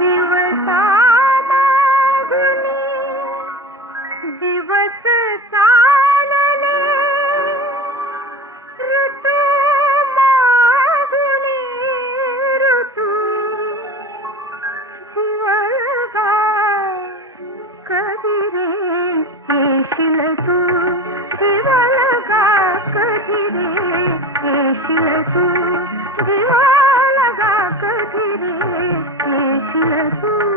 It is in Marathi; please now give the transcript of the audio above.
दिवसा मागुनी दिवस चालले, ऋतू मागुनी ऋतू जीवलगा कधी रे येशील तू, जीवलगा कधी रे येशील तू, जीवलगा कधी रे येशील तू.